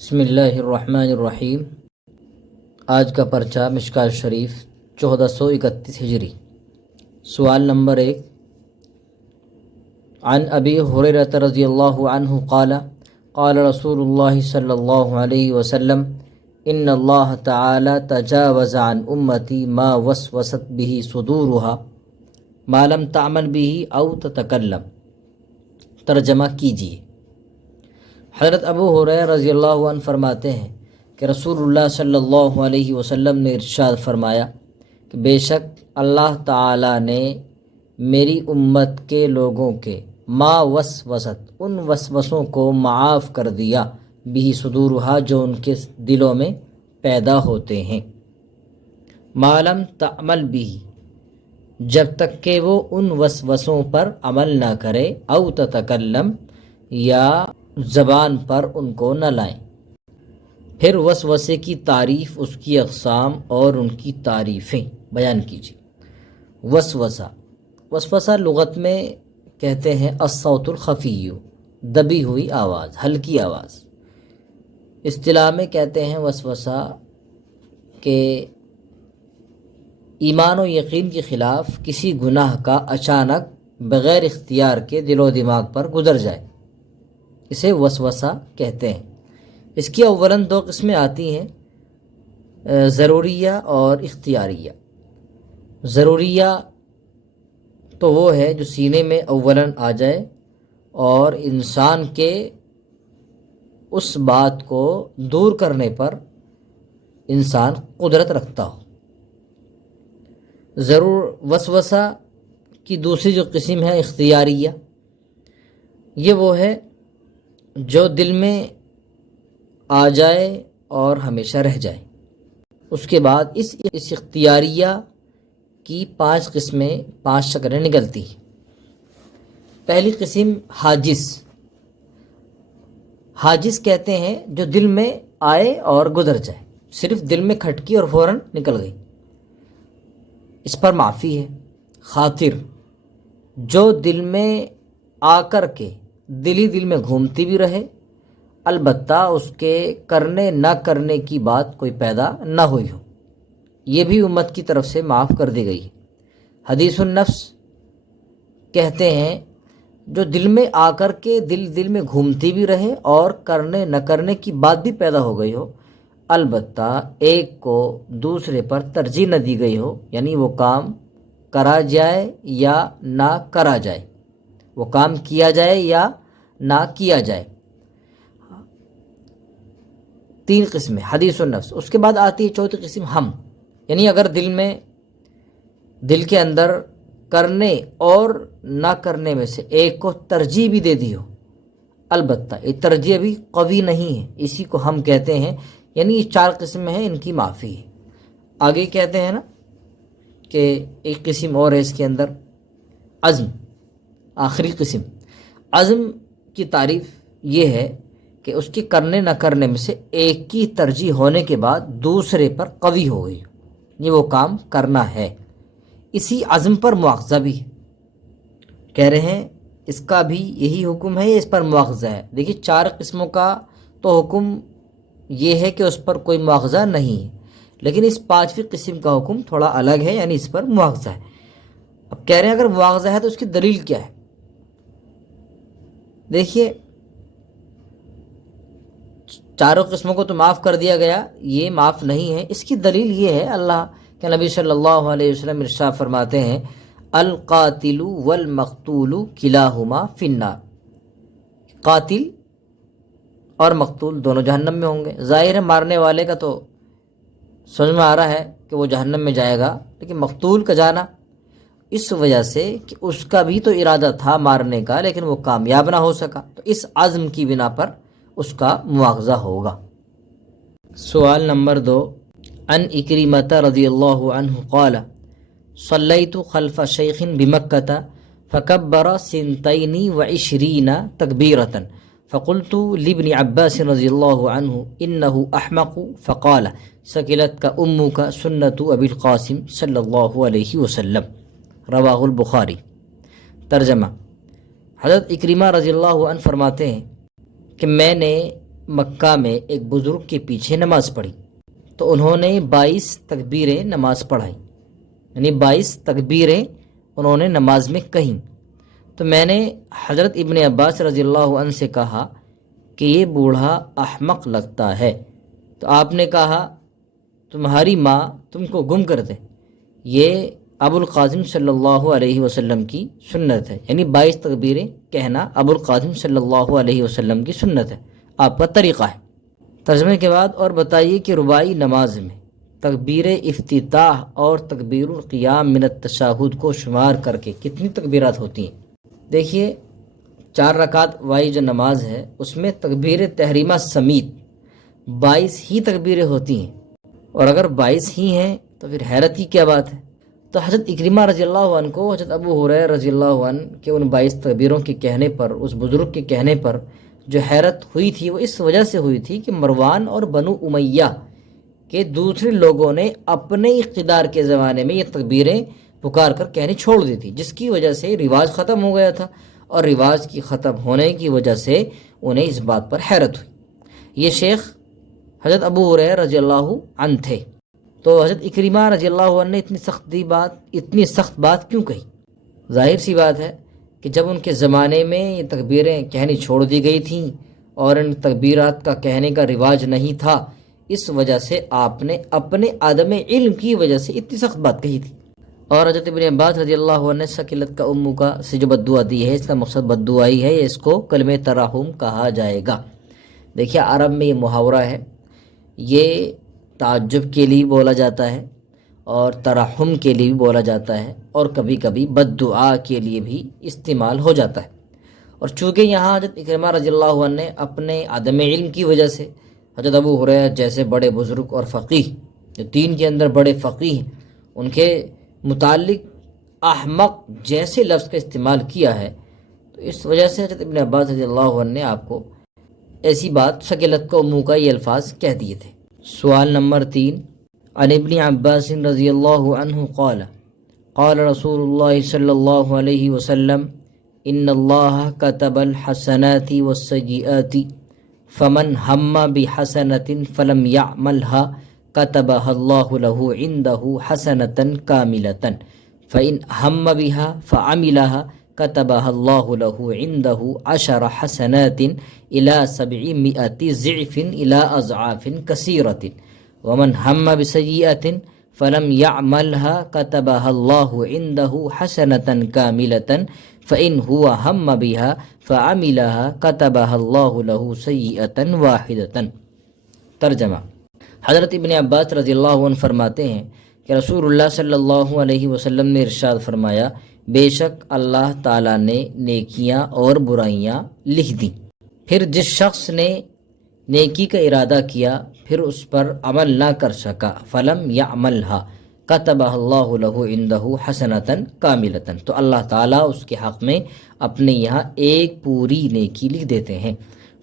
بسم اللہ الرحمن الرحیم۔ آج کا پرچہ مشکوٰۃ شریف 1431 ہجری۔ سوال نمبر 1، عن ابی ہریرہ رضی اللہ عنہ قال قال رسول اللہ صلی اللہ علیہ وسلم ان اللہ تعالی تجاوز عن امتی ما وسوست به صدورها ما لم تعمل به او تتکلم۔ ترجمہ کیجیے۔ حضرت ابو ہریرہ رضی اللہ عنہ فرماتے ہیں کہ رسول اللہ صلی اللہ علیہ وسلم نے ارشاد فرمایا کہ بے شک اللہ تعالی نے میری امت کے لوگوں کے ما وسوست ان وسوسوں کو معاف کر دیا، بھی صدورها جو ان کے دلوں میں پیدا ہوتے ہیں، ما لم تعمل بھی جب تک کہ وہ ان وسوسوں پر عمل نہ کرے، او تتکلم یا زبان پر ان کو نہ لائیں۔ پھر وسوسے کی تعریف، اس کی اقسام اور ان کی تعریفیں بیان کیجیے۔ وسوسہ لغت میں کہتے ہیں الصوت الخفی، دبی ہوئی آواز، ہلکی آواز۔ اصطلاح میں کہتے ہیں وسوسہ کہ ایمان و یقین کے خلاف کسی گناہ کا اچانک بغیر اختیار کے دل و دماغ پر گزر جائے، اسے وسوسہ کہتے ہیں۔ اس کی اولاً دو قسمیں آتی ہیں، ضروریہ اور اختیاریہ۔ ضروریہ تو وہ ہے جو سینے میں اولاً آ جائے اور انسان کے اس بات کو دور کرنے پر انسان قدرت رکھتا ہو۔ وسوسہ کی دوسری جو قسم ہے اختیاریہ، یہ وہ ہے جو دل میں آ جائے اور ہمیشہ رہ جائے۔ اس کے بعد اس اختیاریہ کی 5 قسمیں، 5 شکلیں نکلتی ہیں۔ پہلی قسم حاجز کہتے ہیں جو دل میں آئے اور گزر جائے، صرف دل میں کھٹکی اور فوراً نکل گئی، اس پر معافی ہے۔ خاطر جو دل میں آ کر کے دل میں گھومتی بھی رہے، البتہ اس کے کرنے نہ کرنے کی بات کوئی پیدا نہ ہوئی ہو، یہ بھی امت کی طرف سے معاف کر دی گئی ہے۔ حدیث النفس کہتے ہیں جو دل میں آ کر کے دل میں گھومتی بھی رہے اور کرنے نہ کرنے کی بات بھی پیدا ہو گئی ہو، البتہ ایک کو دوسرے پر ترجیح نہ دی گئی ہو، یعنی وہ کام کرا جائے یا نہ کرا جائے، وہ کام کیا جائے یا نہ کیا جائے۔ 3 قسمیں حدیث النفس۔ اس کے بعد آتی ہے چوتھی قسم ہم، یعنی اگر دل کے اندر کرنے اور نہ کرنے میں سے ایک کو ترجیح بھی دے دی ہو، البتہ یہ ترجیح بھی قوی نہیں ہے، اسی کو ہم کہتے ہیں۔ یعنی یہ 4 قسمیں ہیں، ان کی معافی ہے۔ آگے کہتے ہیں نا کہ ایک قسم اور ہے اس کے اندر عزم، آخری قسم۔ عزم کی تعریف یہ ہے کہ اس کے کرنے نہ کرنے میں سے ایک کی ترجیح ہونے کے بعد دوسرے پر قوی ہو گئی، یہ وہ کام کرنا ہے، اسی عزم پر مواخذہ بھی ہے۔ کہہ رہے ہیں اس کا بھی یہی حکم ہے، اس پر مواخذہ ہے۔ دیکھیے 4 قسموں کا تو حکم یہ ہے کہ اس پر کوئی مواخذہ نہیں ہے، لیکن اس 5ویں قسم کا حکم تھوڑا الگ ہے، یعنی اس پر مواخذہ ہے۔ اب کہہ رہے ہیں اگر مواخذہ ہے تو اس کی دلیل کیا ہے؟ دیکھیے 4 قسموں کو تو معاف کر دیا گیا، یہ معاف نہیں ہے۔ اس کی دلیل یہ ہے، اللہ کے نبی صلی اللہ علیہ وسلم ارشاد فرماتے ہیں القاتل والمقتول کلاہما فی النار، قاتل اور مقتول دونوں جہنم میں ہوں گے۔ ظاہر ہے مارنے والے کا تو سمجھ میں آ رہا ہے کہ وہ جہنم میں جائے گا، لیکن مقتول کا جانا اس وجہ سے کہ اس کا بھی تو ارادہ تھا مارنے کا، لیکن وہ کامیاب نہ ہو سکا، تو اس عزم کی بنا پر اس کا مواخذہ ہوگا۔ سوال نمبر 2، عن اکرمۃ رضی اللہ عنہ قال صلیت خلف شیخ بمکۃ فکبر 22 تکبیرۃ فقلت لابن عباس رضی اللہ عنہ انہ احمق فقال ثقلتک امک سنت ابی القاسم صلی اللہ علیہ وسلم، رواہ البخاری۔ ترجمہ، حضرت اکرمہ رضی اللہ عنہ فرماتے ہیں کہ میں نے مکہ میں ایک بزرگ کے پیچھے نماز پڑھی تو انہوں نے 22 تکبیریں نماز پڑھائی، یعنی 22 تکبیریں انہوں نے نماز میں کہیں۔ تو میں نے حضرت ابن عباس رضی اللہ عنہ سے کہا کہ یہ بوڑھا احمق لگتا ہے، تو آپ نے کہا تمہاری ماں تم کو گم کر دے، یہ ابو القاسم صلی اللہ علیہ وسلم کی سنت ہے، یعنی 22 تکبیریں کہنا ابو القاسم صلی اللہ علیہ وسلم کی سنت ہے، آپ کا طریقہ ہے۔ ترجمے کے بعد اور بتائیے کہ رباعی نماز میں تکبیر افتتاح اور تکبیر القیام من التشہد کو شمار کر کے کتنی تکبیرات ہوتی ہیں؟ دیکھیے 4 رکعت والی جو نماز ہے اس میں تکبیر تحریمہ سمیت 22 ہی تکبیریں ہوتی ہیں، اور اگر 22 ہی ہیں تو پھر حیرت کی کیا بات ہے۔ تو حضرت اکرمہ رضی اللہ عنہ کو حضرت ابو ہریرہ رضی اللہ عنہ کے ان 22 تکبیروں کے کہنے پر، اس بزرگ کے کہنے پر جو حیرت ہوئی تھی وہ اس وجہ سے ہوئی تھی کہ مروان اور بنو امیہ کہ دوسرے لوگوں نے اپنے اقتدار کے زمانے میں یہ تکبیریں پکار کر کہنی چھوڑ دی تھی، جس کی وجہ سے رواج ختم ہو گیا تھا، اور رواج کی ختم ہونے کی وجہ سے انہیں اس بات پر حیرت ہوئی۔ یہ شیخ حضرت ابو ہریرہ رضی اللہ عنہ تھے، تو حضرت اکرمہ رضی اللہ عنہ نے اتنی سخت بات کیوں کہی؟ ظاہر سی بات ہے کہ جب ان کے زمانے میں یہ تکبیریں کہنی چھوڑ دی گئی تھیں اور ان تکبیرات کا کہنے کا رواج نہیں تھا، اس وجہ سے آپ نے اپنے عدم علم کی وجہ سے اتنی سخت بات کہی تھی۔ اور حضرت ابن عباس رضی اللہ عنہ نے سکلت کا امو کا سے جو بد دعا دی ہے، اس کا مقصد بد دعا ہی ہے، اس کو کلمہ ترحم کہا جائے گا۔ دیکھیے عرب میں یہ محاورہ ہے، یہ تعجب کے لیے بولا جاتا ہے اور ترحم کے لیے بھی بولا جاتا ہے، اور کبھی کبھی بد دعا کے لیے بھی استعمال ہو جاتا ہے۔ اور چونکہ یہاں حضرت اکرمہ رضی اللہ عنہ نے اپنے عدم علم کی وجہ سے حضرت ابو ہریرہ جیسے بڑے بزرگ اور فقیہ جو دین کے اندر بڑے فقیہ ہیں، ان کے متعلق احمق جیسے لفظ کا استعمال کیا ہے، تو اس وجہ سے حضرت ابن عباس رضی اللہ عنہ نے آپ کو ایسی بات سکلت کو امو کا یہ الفاظ کہہ دیے تھے۔ سوال نمبر 3، عن ابن عباس رضی اللہ عنہ قال قال رسول اللہ صلی اللہ علیہ وسلم ان اللہ كتب الحسنات والسیئات فمن ہم بحسنة فلم يعملها كتبها اللہ له عنده حسنة كاملة فإن هم بها فعملها كتبها الله له عنده 10 حسنات إلى 700 ضعف إلى أضعاف كثيرة ومن هم بسيئة فلم يعملها كتبها الله عنده حسنة كاملة فإن هو هم بها فعملها كتبها الله له سيئة واحدة۔ ترجمہ، حضرت ابن عباس رضی اللہ عنہ فرماتے ہیں کہ رسول اللہ صلی اللہ علیہ وسلم نے ارشاد فرمایا، بے شک اللہ تعالیٰ نے نیکیاں اور برائیاں لکھ دیں، پھر جس شخص نے نیکی کا ارادہ کیا پھر اس پر عمل نہ کر سکا، فلم یعملها کتبہ اللہ لہ عندہ حسنۃ کاملۃ، تو اللہ تعالیٰ اس کے حق میں اپنے یہاں ایک پوری نیکی لکھ دیتے ہیں۔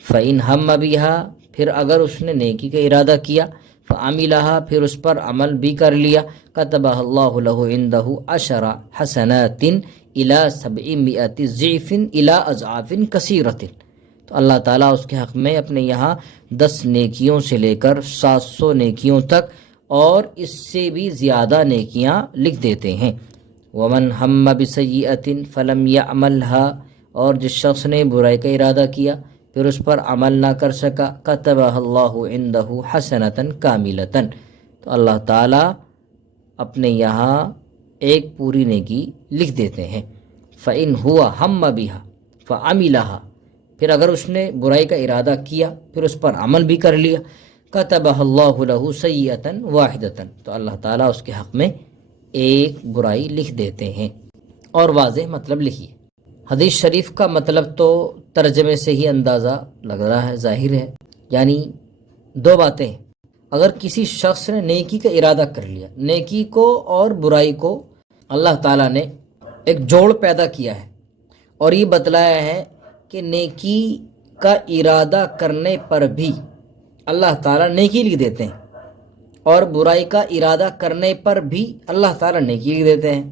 فإن ہم بها، پھر اگر اس نے نیکی کا ارادہ کیا، فعملها، پھر اس پر عمل بھی کر لیا، کتبہ اللہ لہ عندہ 10 حسنات الی 700 ضعف الی اضعاف کثیرۃ، تو اللہ تعالیٰ اس کے حق میں اپنے یہاں 10 نیکیوں سے لے کر 700 نیکیوں تک اور اس سے بھی زیادہ نیکیاں لکھ دیتے ہیں۔ ومن ہم بسیئۃ فلم یعملها، اور جس شخص نے برائی کا ارادہ کیا پھر اس پر عمل نہ کر سکا، کتبہ اللہ عندہ حسنۃ کاملۃ، تو اللہ تعالیٰ اپنے یہاں ایک پوری نیکی لکھ دیتے ہیں۔ فإن هو ہم بها فعملها، پھر اگر اس نے برائی کا ارادہ کیا پھر اس پر عمل بھی کر لیا، کتبہ اللہ لہ سیئۃ واحدۃ، تو اللہ تعالیٰ اس کے حق میں ایک برائی لکھ دیتے ہیں۔ اور واضح مطلب لکھیے، حدیث شریف کا مطلب تو ترجمے سے ہی اندازہ لگ رہا ہے، ظاہر ہے، یعنی 2 باتیں ہیں۔ اگر کسی شخص نے نیکی کا ارادہ کر لیا، نیکی کو اور برائی کو اللہ تعالیٰ نے ایک جوڑ پیدا کیا ہے اور یہ بتلایا ہے کہ نیکی کا ارادہ کرنے پر بھی اللہ تعالیٰ نیکی لکھ دیتے ہیں، اور برائی کا ارادہ کرنے پر بھی اللہ تعالیٰ نیکی لکھ دیتے ہیں،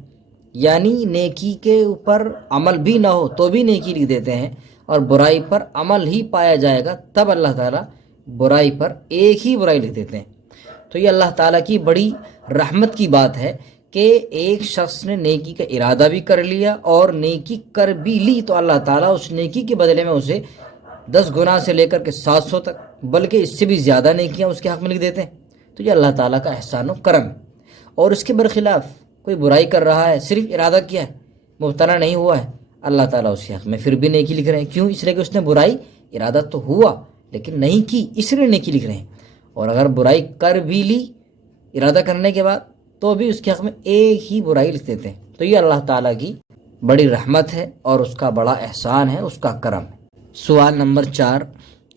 یعنی نیکی کے اوپر عمل بھی نہ ہو تو بھی نیکی لکھ دیتے ہیں، اور برائی پر عمل ہی پایا جائے گا تب اللہ تعالیٰ برائی پر ایک ہی برائی لکھ دیتے ہیں۔ تو یہ اللہ تعالیٰ کی بڑی رحمت کی بات ہے کہ ایک شخص نے نیکی کا ارادہ بھی کر لیا اور نیکی کر بھی لی تو اللہ تعالیٰ اس نیکی کے بدلے میں اسے 10 گنا سے لے کر کے 700 تک بلکہ اس سے بھی زیادہ نیکیاں اس کے حق میں لکھ دیتے ہیں۔ تو یہ اللہ تعالیٰ کا احسان و کرم ہے۔ اور اس کے برخلاف کوئی برائی کر رہا ہے، صرف ارادہ کیا ہے، مبتلا نہیں ہوا ہے، اللہ تعالیٰ اس کے حق میں پھر بھی نیکی لکھ رہے ہیں۔ کیوں؟ اس لیے کہ اس نے برائی ارادہ تو ہوا لیکن نہیں کی، اس لیے نیکی لکھ رہے ہیں۔ اور اگر برائی کر بھی لی ارادہ کرنے کے بعد تو بھی اس کے حق میں ایک ہی برائی لکھ دیتے ہیں۔ تو یہ اللہ تعالیٰ کی بڑی رحمت ہے اور اس کا بڑا احسان ہے، اس کا کرم ہے۔ سوال نمبر 4،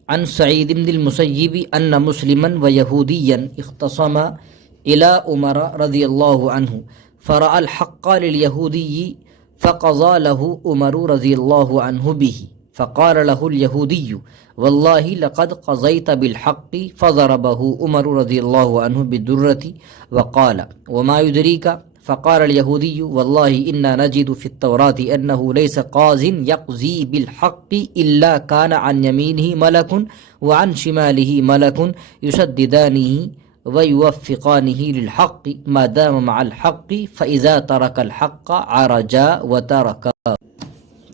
عن سعید بن المسیب ان مسلما ویہودیا اختصما الى عمر رضی اللہ عنہ فرأى الحق لليهودي فقضى له عمر رضی اللہ عنہ به فقال له اليهودي والله لقد قضيت بالحق فضربه عمر رضی اللہ عنہ بالدرة وقال وما يدريك فقال اليهودي والله إنا نجد في التوراة أنه ليس قاض يقضي بالحق إلا كان عن يمينه ملك وعن شماله ملك يسددانه ويوفقانه للحق ما دام مع الحق فإذا ترك الحق عرجا وتركا۔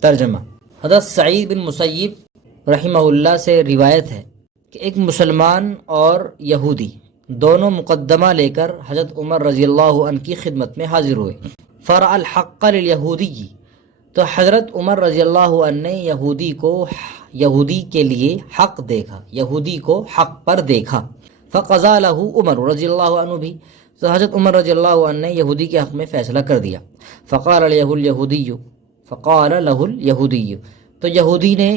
ترجمہ: حضرت سعید بن مسیب رحمہ اللہ سے روایت ہے کہ ایک مسلمان اور یہودی دونوں مقدمہ لے کر حضرت عمر رضی اللہ عنہ کی خدمت میں حاضر ہوئے۔ فرأى الحق لليهودي، تو حضرت عمر رضی اللہ عنہ نے یہودی کے لیے حق دیکھا، یہودی کو حق پر دیکھا۔ فقضى له عمر رضی اللہ عنہ بھی، تو حضرت عمر رضی اللہ عنہ نے یہودی کے حق میں فیصلہ کر دیا۔ فقال له اليهودي، تو یہودی نے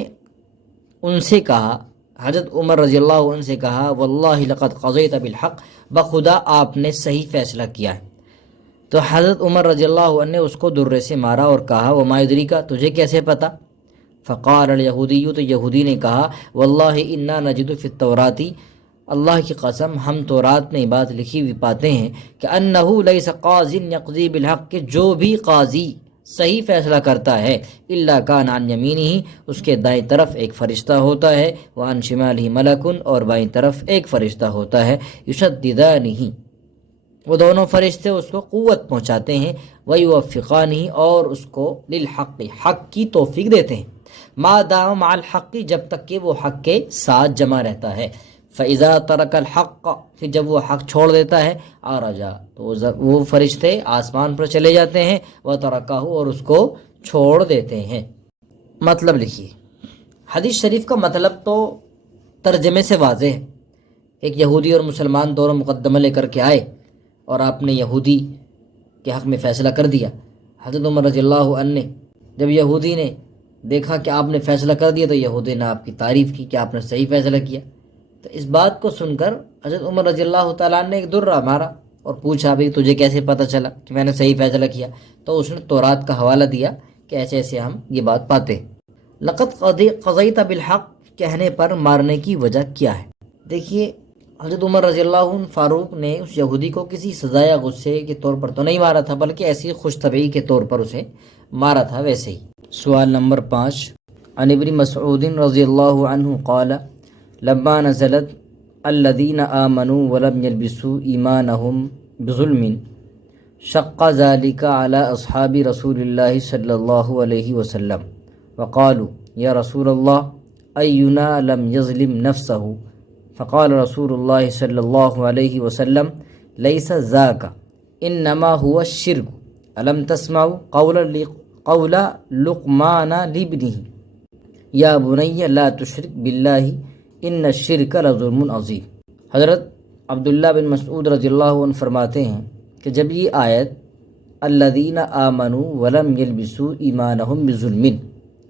ان سے کہا، حضرت عمر رضی اللہ عنہ سے کہا، واللہ لقد قضیت بالحق، بخدا آپ نے صحیح فیصلہ کیا ہے۔ تو حضرت عمر رضی اللہ عنہ نے اس کو درے سے مارا اور کہا، وما یدریک، تجھے کیسے پتا؟ فقال الیہودی، تو یہودی نے کہا، واللہ انا نجد فی التوراۃ، اللہ کی قسم ہم تورات میں بات لکھی ہوئی پاتے ہیں کہ انہ لیس قاض یقضی بالحق، کہ جو بھی قاضی صحیح فیصلہ کرتا ہے، الا کان عن یمینہ، اس کے دائیں طرف ایک فرشتہ ہوتا ہے، وعن شمالہ ملک، اور بائیں طرف ایک فرشتہ ہوتا ہے، یشددانہ، وہ دونوں فرشتے اس کو قوت پہنچاتے ہیں، ویوفقانہ، اور اس کو للحق، حق کی توفیق دیتے ہیں، ما دام مع الحق، جب تک کہ وہ حق کے ساتھ جمع رہتا ہے، فَإِذَا تَرَكَ الْحَقَّ، پھر جب وہ حق چھوڑ دیتا ہے، عَرَجَ، تو وہ فرشتے آسمان پر چلے جاتے ہیں، وَتَرَكَهُ، اور اس کو چھوڑ دیتے ہیں۔ مطلب لکھیے، حدیث شریف کا مطلب تو ترجمے سے واضح ہے۔ ایک یہودی اور مسلمان دونوں مقدمہ لے کر کے آئے اور آپ نے یہودی کے حق میں فیصلہ کر دیا۔ حضرت عمر رضی اللہ عنہ نے جب یہودی نے دیکھا کہ آپ نے فیصلہ کر دیا تو یہودی نے آپ کی تعریف کی کہ آپ نے صحیح فیصلہ کیا۔ تو اس بات کو سن کر حضرت عمر رضی اللہ تعالیٰ نے ایک درہ مارا اور پوچھا، بھئی تجھے کیسے پتہ چلا کہ میں نے صحیح فیصلہ کیا؟ تو اس نے تورات کا حوالہ دیا کہ ایسے ایسے ہم یہ بات پاتے ہیں۔ لقد قضیت بالحق کہنے پر مارنے کی وجہ کیا ہے؟ دیکھیے، حضرت عمر رضی اللہ عنہ فاروق نے اس یہودی کو کسی سزا یا غصے کے طور پر تو نہیں مارا تھا، بلکہ ایسی خوش طبعی کے طور پر اسے مارا تھا ویسے ہی۔ سوال نمبر 5، عن ابن مسعود رضی اللہ عنہ قال لما نزلت الذین آمنوا ولم يلبسوا ایمانهم بظلم شق ذلك على اصحاب رسول اللہ صلی اللہ علیہ وسلم وقالوا یا رسول اللہ اینا لم یظلم نفسه فقال رسول اللہ صلی اللہ علیہ وسلم لیس ذاک انما هو الشرک الم تسمعوا قول لقمان لابنہ یا بنی لا تشرک باللہ ان الشرک لظلم عظیم۔ حضرت عبداللہ بن مسعود رضی اللہ عنہ فرماتے ہیں کہ جب یہ آیت الذین آمنوا ولم یلبسوا ایمانہم بظلم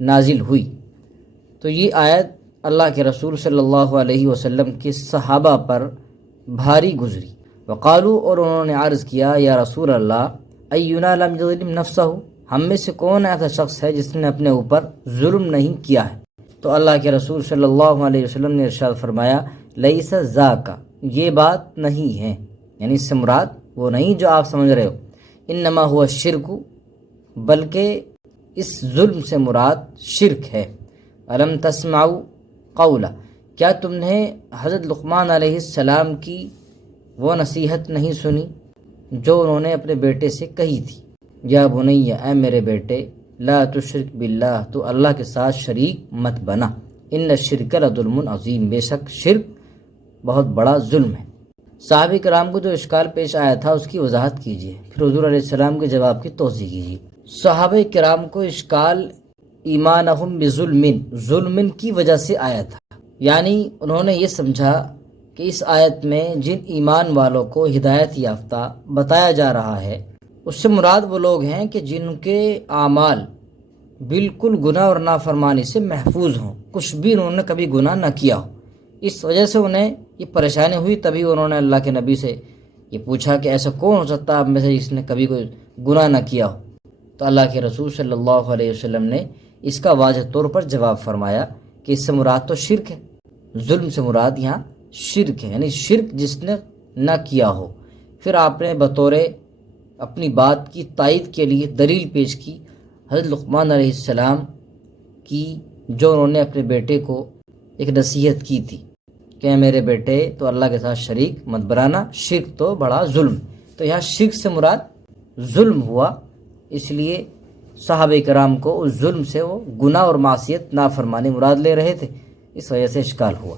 نازل ہوئی تو یہ آیت اللہ کے رسول صلی اللہ علیہ وسلم کے صحابہ پر بھاری گزری۔ وقالو، اور انہوں نے عرض کیا، یا رسول اللہ اینا لم یظلم نفسہ، ہم میں سے کون ایسا شخص ہے جس نے اپنے اوپر ظلم نہیں کیا ہے؟ تو اللہ کے رسول صلی اللہ علیہ وسلم نے ارشاد فرمایا، لیس ذاکا، یہ بات نہیں ہے، یعنی اس سے مراد وہ نہیں جو آپ سمجھ رہے ہو، انما ہوا شرک، بلکہ اس ظلم سے مراد شرک ہے۔ الم تسمعوا قولا، کیا تم نے حضرت لقمان علیہ السلام کی وہ نصیحت نہیں سنی جو انہوں نے اپنے بیٹے سے کہی تھی؟ یا بنیا، اے میرے بیٹے، لا تشرک باللہ، تو اللہ کے ساتھ شریک مت بنا، ان الشرک لظلم عظیم، بے شک شرک بہت بڑا ظلم ہے۔ صحابہ کرام کو جو اشکال پیش آیا تھا اس کی وضاحت کیجیے، پھر حضور علیہ السلام کے جواب کی توضیح کیجیے۔ صحابہ کرام کو اشکال ایمانہم بظلم، ظلم کی وجہ سے آیا تھا، یعنی انہوں نے یہ سمجھا کہ اس آیت میں جن ایمان والوں کو ہدایت یافتہ بتایا جا رہا ہے اس سے مراد وہ لوگ ہیں کہ جن کے اعمال بالکل گناہ اور نافرمانی سے محفوظ ہوں، کچھ بھی انہوں نے کبھی گناہ نہ کیا ہو۔ اس وجہ سے انہیں یہ پریشانی ہوئی، تبھی انہوں نے اللہ کے نبی سے یہ پوچھا کہ ایسا کون ہو سکتا ہے آپ میں سے جس نے کبھی کوئی گناہ نہ کیا ہو؟ تو اللہ کے رسول صلی اللہ علیہ وسلم نے اس کا واضح طور پر جواب فرمایا کہ اس سے مراد تو شرک ہے، ظلم سے مراد یہاں شرک ہے، یعنی شرک جس نے نہ کیا ہو۔ پھر آپ نے بطور اپنی بات کی تائید کے لیے دلیل پیش کی حضرت لقمان علیہ السلام کی، جو انہوں نے اپنے بیٹے کو ایک نصیحت کی تھی کہ اے میرے بیٹے، تو اللہ کے ساتھ شریک مت بنانا، شرک تو بڑا ظلم۔ تو یہاں شرک سے مراد ظلم ہوا، اس لیے صحابہ کرام کو اس ظلم سے وہ گناہ اور معصیت نافرمانی مراد لے رہے تھے، اس وجہ سے اشکال ہوا۔